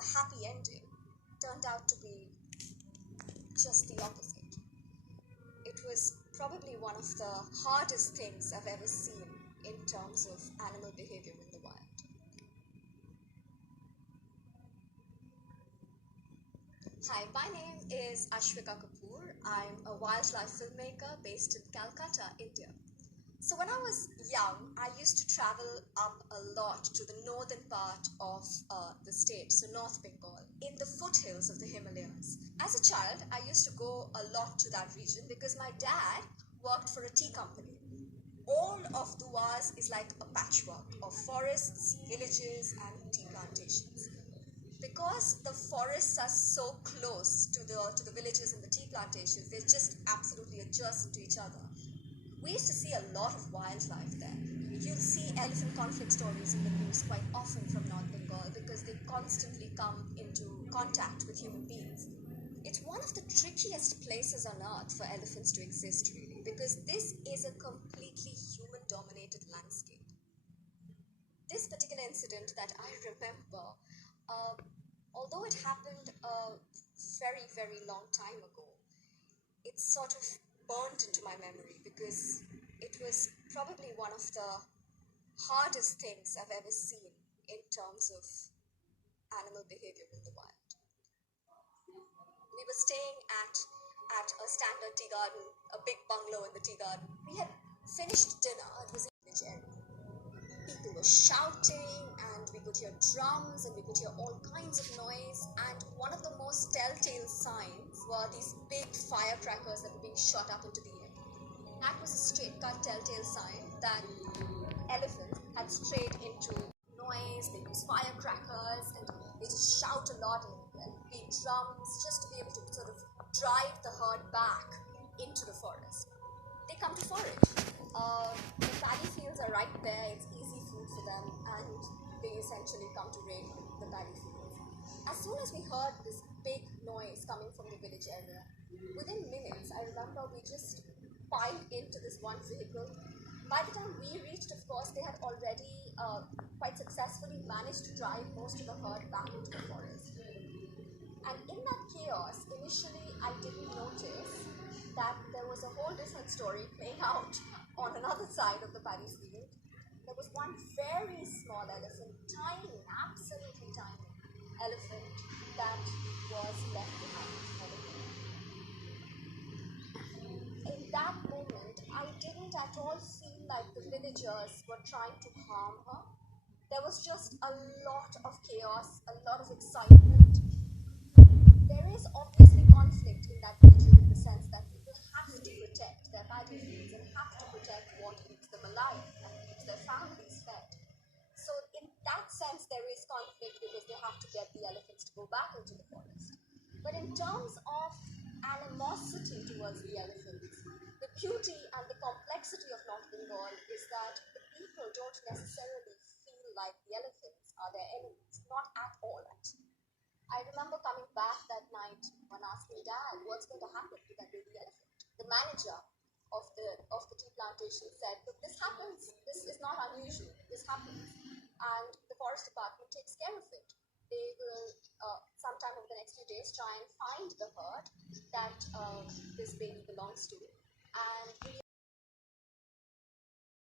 a happy ending turned out to be just the opposite. It was probably one of the hardest things I've ever seen in terms of animal behavior in the wild. Hi, my name is Ashwika Kapoor. I'm a wildlife filmmaker based in Calcutta, India. So, when I was young, I used to travel up a lot to the northern part of the state, so North Bengal, in the foothills of the Himalayas. As a child, I used to go a lot to that region because my dad worked for a tea company. All of Duas is like a patchwork of forests, villages, and tea plantations. Because the forests are so close to the villages and the tea plantations, they're just absolutely adjacent to each other. We used to see a lot of wildlife there. You'll see elephant conflict stories in the news quite often from North Bengal because they constantly come into contact with human beings. It's one of the trickiest places on earth for elephants to exist, really, because this is a completely human dominated landscape. This particular incident that I remember, uh, although it happened a very, very long time ago, it's sort of burned into my memory because it was probably one of the hardest things I've ever seen in terms of animal behavior in the wild. We were staying at a standard tea garden, a big bungalow in the tea garden. We had finished dinner. It was in the village area. People were shouting, and we could hear drums, and we could hear all kinds of noise. And one of the most telltale signs were these big firecrackers that were being shot up into the air. That was a straight cut telltale sign that elephants had strayed into noise. They use firecrackers and they just shout a lot and beat drums just to be able to sort of drive the herd back into the forest. They come to forage. The paddy fields are right there, it's easy food for them, and they essentially come to raid the paddy fields. As soon as we heard this big noise coming from the village area, within minutes, I remember we just piled into this one vehicle. By the time we reached, of course, they had already quite successfully managed to drive most of the herd back into the forest. And in that chaos, initially I didn't notice that there was a whole different story playing out on another side of the paddy field. There was one very small elephant, tiny, absolutely tiny elephant that was left behind. In that moment, I didn't at all feel like the villagers were trying to harm her. There was just a lot of chaos, a lot of excitement. There is obviously conflict in that region in the sense that people have to protect their paddy fields and have to protect what keeps them alive and keeps their families fed. So, in that sense, there is conflict because they have to get the elephants to go back into the forest. But in terms of animosity towards the elephants, the beauty and the complexity of North Bengal is that the people don't necessarily feel like the elephants are their enemies, not at all, actually. I remember coming back that night when asking Dad, what's going to happen to that baby elephant? The manager of the tea plantation said, look, this happens. This is not unusual. This happens. And the forest department takes care of it. They will, sometime over the next few days, try and find the herd that this baby belongs to. And